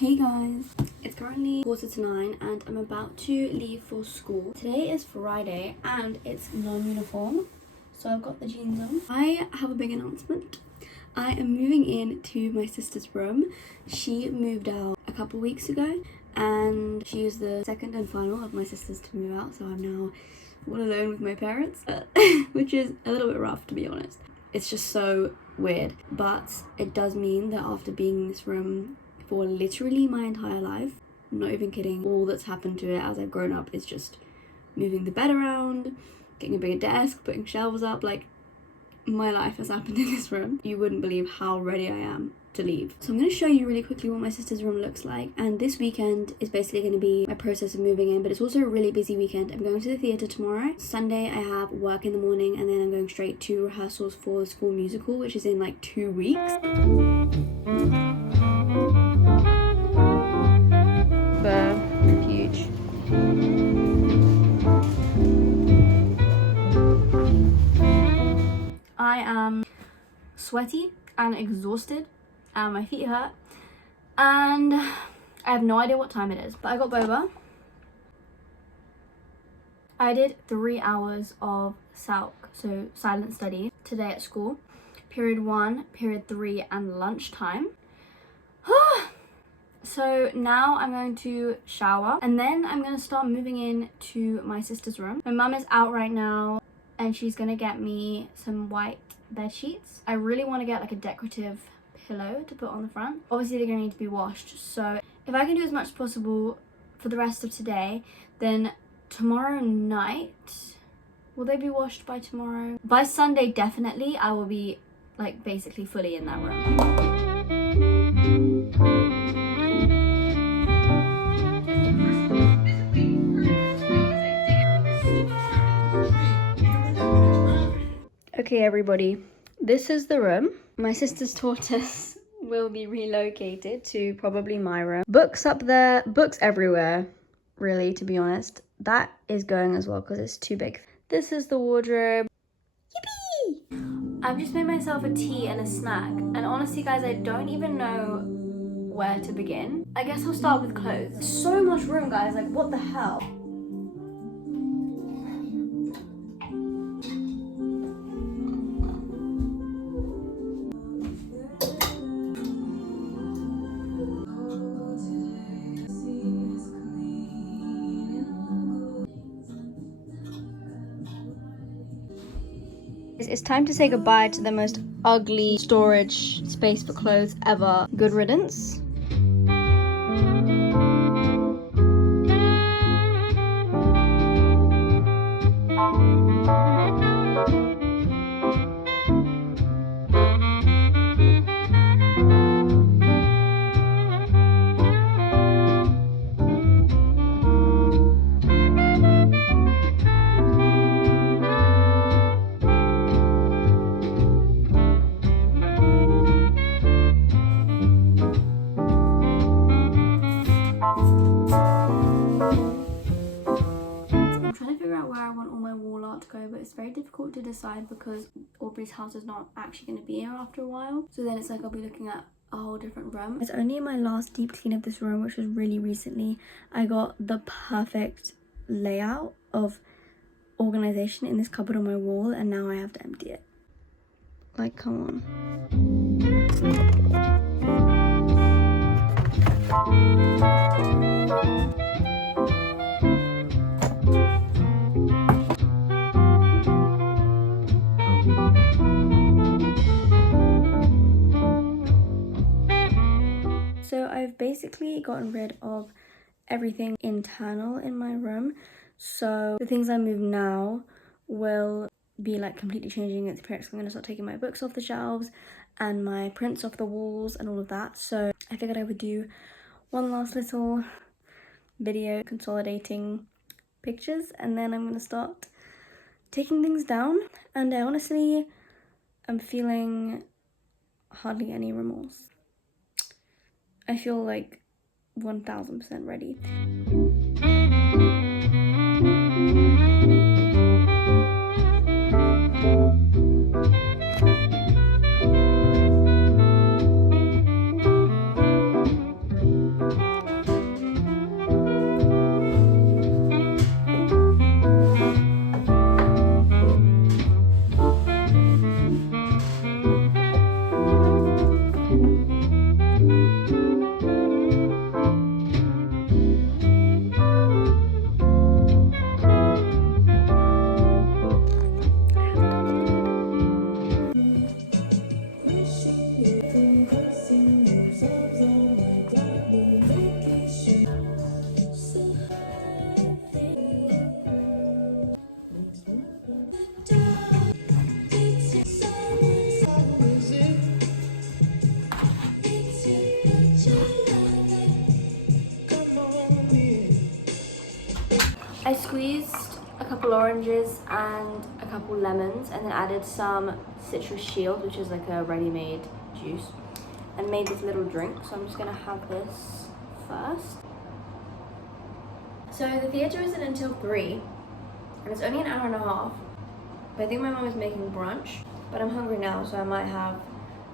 Hey guys, it's currently 8:45 and I'm about to leave for school. Today is Friday and it's non-uniform, so I've got the jeans on. I have a big announcement. I am moving into my sister's room. She moved out a couple weeks ago and she was the second and final of my sisters to move out, so I'm now all alone with my parents, which is a little bit rough, to be honest. It's just so weird, but it does mean that after being in this room for literally my entire life, I'm not even kidding, all that's happened to it as I've grown up is just moving the bed around, getting a bigger desk, putting shelves up. Like, my life has happened in this room. You wouldn't believe how ready I am to leave. So I'm going to show you really quickly what my sister's room looks like, and this weekend is basically going to be my process of moving in, but it's also a really busy weekend. I'm going to the theatre tomorrow. Sunday I have work in the morning, and then I'm going straight to rehearsals for the school musical, which is in like 2 weeks. Huge. I am sweaty and exhausted and my feet hurt and I have no idea what time it is, but I got boba. I did 3 hours of SALC, so silent study, today at school. Period 1, period 3 and lunchtime. So now I'm going to shower and then I'm going to start moving in to my sister's room. My mum is out right now and she's going to get me some white bed sheets. I really want to get like a decorative pillow to put on the front. Obviously they're going to need to be washed, so if I can do as much as possible for the rest of today, then tomorrow night, will they be washed by tomorrow? By Sunday definitely I will be like basically fully in that room. Okay everybody, this is the room. My sister's tortoise will be relocated to probably my room. Books up there, books everywhere, really, to be honest. That is going as well because it's too big. This is the wardrobe. Yippee! I've just made myself a tea and a snack, and honestly guys, I don't even know where to begin. I guess I'll start with clothes. So much room guys, like what the hell? It's time to say goodbye to the most ugly storage space for clothes ever. Good riddance. But it's very difficult to decide because Aubrey's house is not actually going to be here after a while, so then it's like I'll be looking at a whole different room. It's only in my last deep clean of this room, which was really recently, I got the perfect layout of organization in this cupboard on my wall, and now I have to empty it. Like, come on. So I've basically gotten rid of everything internal in my room. So the things I move now will be like completely changing its appearance. I'm going to start taking my books off the shelves and my prints off the walls and all of that. So I figured I would do one last little video consolidating pictures, and then I'm going to start taking things down. And I honestly am feeling hardly any remorse. I feel like 1000% ready. I squeezed a couple oranges and a couple lemons and then added some citrus shield, which is like a ready-made juice, and made this little drink. So I'm just gonna have this first. So the theatre isn't until 3 and it's only an hour and a half, but I think my mum is making brunch, but I'm hungry now, so I might have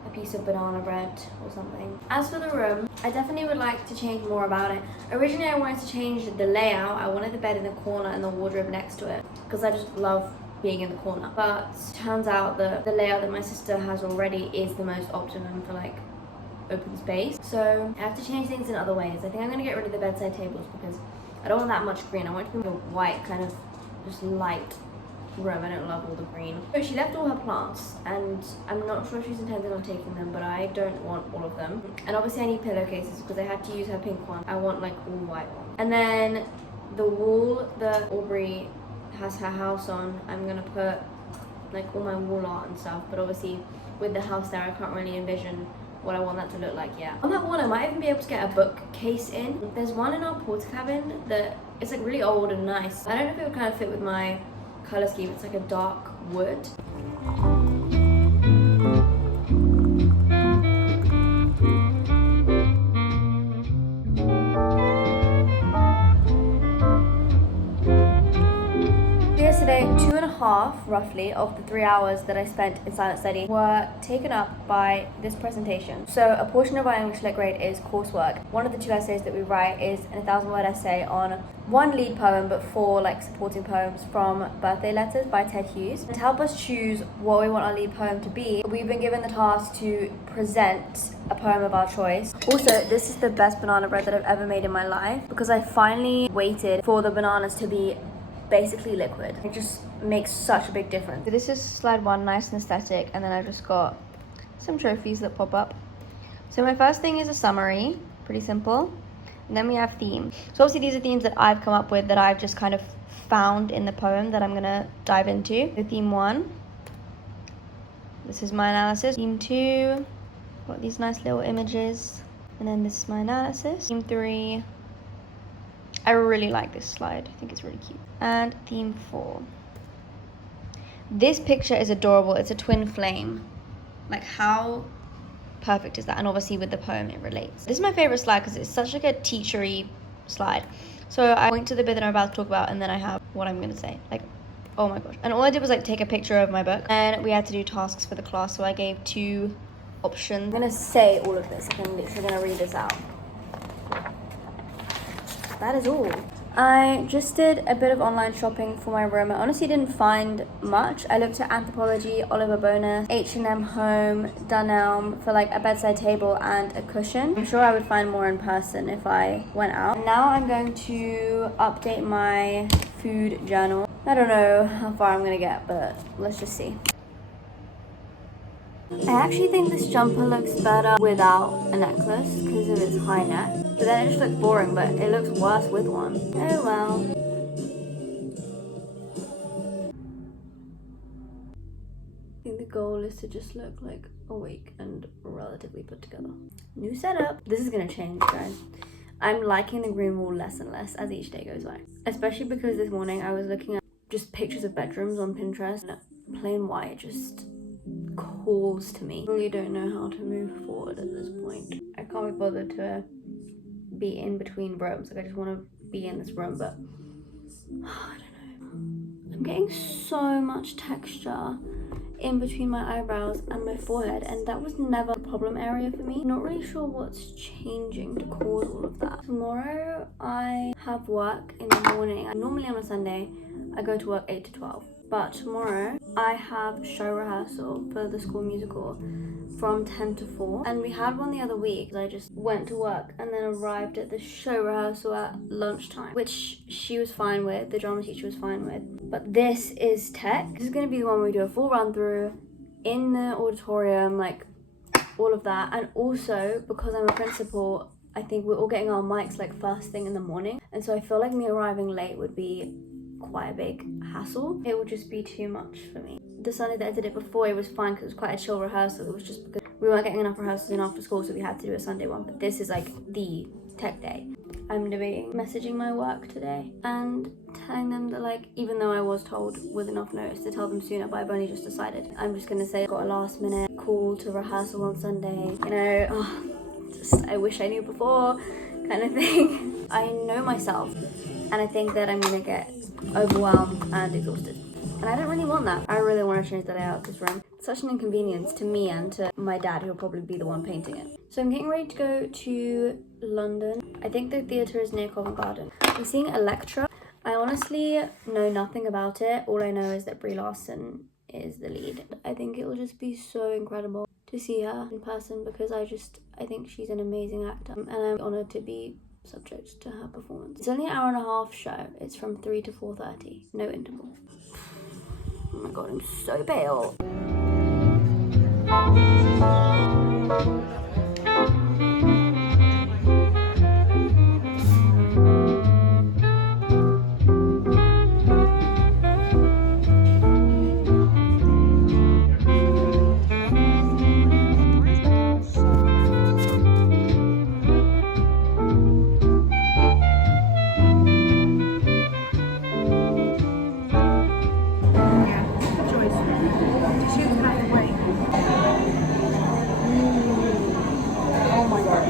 a piece of banana bread or something. As for the room, I definitely would like to change more about it. Originally I wanted to change the layout. I wanted the bed in the corner and the wardrobe next to it because I just love being in the corner. But turns out the layout that my sister has already is the most optimum for like open space. So I have to change things in other ways. I think I'm gonna get rid of the bedside tables because I don't want that much green. I want it to be a white kind of just light room. I don't love all the green. So she left all her plants and I'm not sure if she's intended on taking them, but I don't want all of them. And obviously I need pillowcases because I had to use her pink one. I want like all white ones. And then the wall that Aubrey has her house on, I'm gonna put like all my wall art and stuff, but obviously with the house there I can't really envision what I want that to look like yet. On that wall I might even be able to get a bookcase in. There's one in our porter cabin that it's like really old and nice. I don't know if it would kind of fit with my color scheme. It's like a dark wood. Yesterday, 2.5 roughly of the 3 hours that I spent in silent study were taken up by this presentation. So a portion of our English lit grade is coursework. One of the 2 essays that we write is an 1,000-word essay on 1 lead poem but 4 like supporting poems from Birthday Letters by Ted Hughes. And to help us choose what we want our lead poem to be, we've been given the task to present a poem of our choice. Also, this is the best banana bread that I've ever made in my life because I finally waited for the bananas to be basically liquid. It just makes such a big difference. So this is slide 1, nice and aesthetic, and then I've just got some trophies that pop up. So my first thing is a summary, pretty simple, and then we have theme. So obviously these are themes that I've come up with that I've just kind of found in the poem that I'm gonna dive into. So theme 1, this is my analysis. Theme 2, got these nice little images, and then this is my analysis. Theme 3, I really like this slide. I think it's really cute. And theme 4. This picture is adorable. It's a twin flame. Like how perfect is that? And obviously with the poem it relates. This is my favorite slide because it's such like a teachery slide. So I point to the bit that I'm about to talk about and then I have what I'm gonna say. Like, oh my gosh. And all I did was like take a picture of my book and we had to do tasks for the class. So I gave 2 options. I'm gonna say all of this. I'm literally gonna read this out. That is all. I just did a bit of online shopping for my room. I honestly didn't find much. I looked at Anthropologie, Oliver Bonas, H&M Home, Dunelm for like a bedside table and a cushion. I'm sure I would find more in person if I went out. Now I'm going to update my food journal. I don't know how far I'm gonna get, but let's just see. I actually think this jumper looks better without a necklace because of its high neck. But then it just looks boring, but it looks worse with one. Oh well. I think the goal is to just look like awake and relatively put together. New setup. This is gonna change, guys. I'm liking the green wall less and less as each day goes by. Especially because this morning I was looking at just pictures of bedrooms on Pinterest and plain white just calls to me. I really don't know how to move forward at this point. I can't be bothered to be in between rooms. Like I just want to be in this room, but I don't know. I'm getting so much texture in between my eyebrows and my forehead, and that was never a problem area for me. Not really sure what's changing to cause all of that. Tomorrow I have work in the morning. Normally on a Sunday I go to work 8 to 12. But tomorrow I have show rehearsal for the school musical from 10 to 4. And we had one the other week. I just went to work and then arrived at the show rehearsal at lunchtime, which she was fine with, the drama teacher was fine with. But this is tech. This is going to be the one where we do a full run through in the auditorium, like all of that. And also because I'm a principal, I think we're all getting our mics like first thing in the morning. And so I feel like me arriving late would be quite a big hassle. It would just be too much for me. The Sunday that I did it before, it was fine because it was quite a chill rehearsal. It was just because we weren't getting enough rehearsals in after school, so we had to do a Sunday one. But this is like the tech day. I'm gonna be messaging my work today and telling them that, like, even though I was told with enough notice to tell them sooner, but I've only just decided, I'm just gonna say I got a last minute call to rehearsal on Sunday. You know, just I wish I knew before kind of thing. I know myself, and I think that I'm gonna get overwhelmed and exhausted. And I don't really want that. I really want to change the layout of this room. It's such an inconvenience to me and to my dad, who'll probably be the one painting it. So I'm getting ready to go to London. I think the theatre is near Covent Garden. I'm seeing Electra. I honestly know nothing about it. All I know is that Brie Larson is the lead. I think it will just be so incredible to see her in person, because I think she's an amazing actor, and I'm honoured to be subject to her performance. It's only an hour and a half show. It's from 3 to 4:30, no interval. Oh my god, I'm so pale. Oh my god.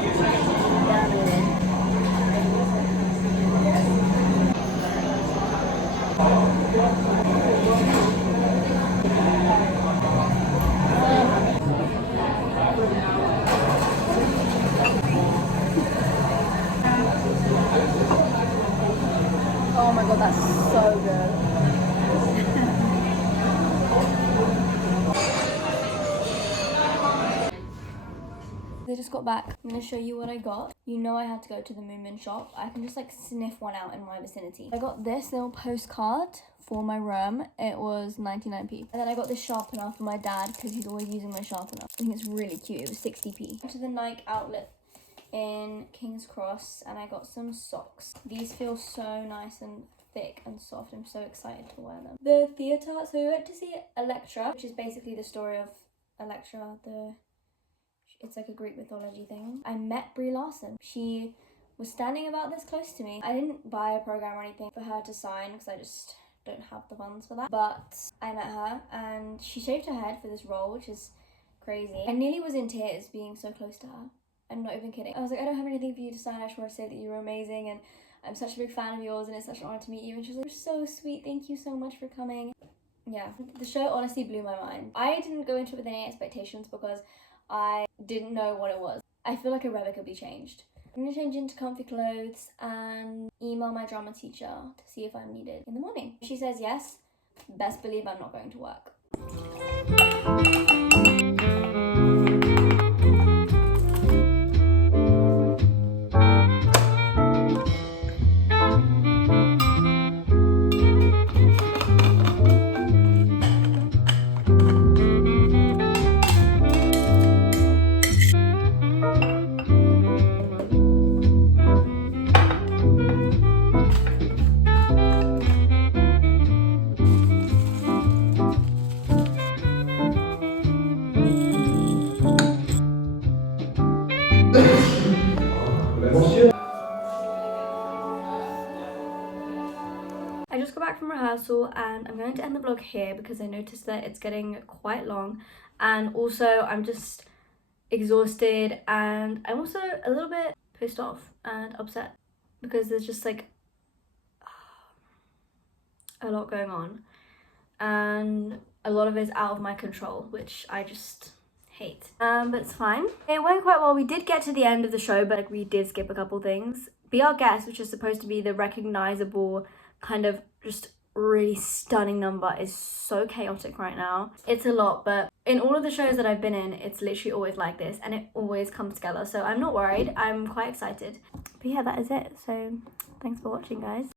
Oh my god, that's so good. They just got back. I'm gonna show you what I got. You know I had to go to the Moomin shop. I can just like sniff one out in my vicinity. I got this little postcard for my room. It was 99p. And then I got this sharpener for my dad, because he's always using my sharpener. I think it's really cute. It was 60p. Went to the Nike outlet in King's Cross, and I got some socks. These feel so nice and thick and soft. I'm so excited to wear them. The theatre, so we went to see Electra, which is basically the story of Electra, it's like a Greek mythology thing. I met Brie Larson. She was standing about this close to me. I didn't buy a program or anything for her to sign, because I just don't have the funds for that. But I met her, and she shaved her head for this role, which is crazy. I nearly was in tears being so close to her. I'm not even kidding. I was like, I don't have anything for you to sign. I just want to say that you're amazing, and I'm such a big fan of yours, and it's such an honor to meet you. And she was like, you're so sweet. Thank you so much for coming. Yeah, the show honestly blew my mind. I didn't go into it with any expectations, because I didn't know what it was. I feel like irrevocably changed. I'm gonna change into comfy clothes and email my drama teacher to see if I'm needed in the morning. If she says yes, best believe I'm not going to work. I just got back from rehearsal, and I'm going to end the vlog here because I noticed that it's getting quite long, and also I'm just exhausted, and I'm also a little bit pissed off and upset because there's just like a lot going on, and a lot of it is out of my control, which I just hate. But it's fine. It went quite well. We did get to the end of the show, but like we did skip a couple things. Be Our Guest, which is supposed to be the recognizable kind of just really stunning number, is so chaotic right now. It's a lot, but in all of the shows that I've been in, it's literally always like this, and it always comes together, so I'm not worried. I'm quite excited. But yeah, that is it. So thanks for watching, guys.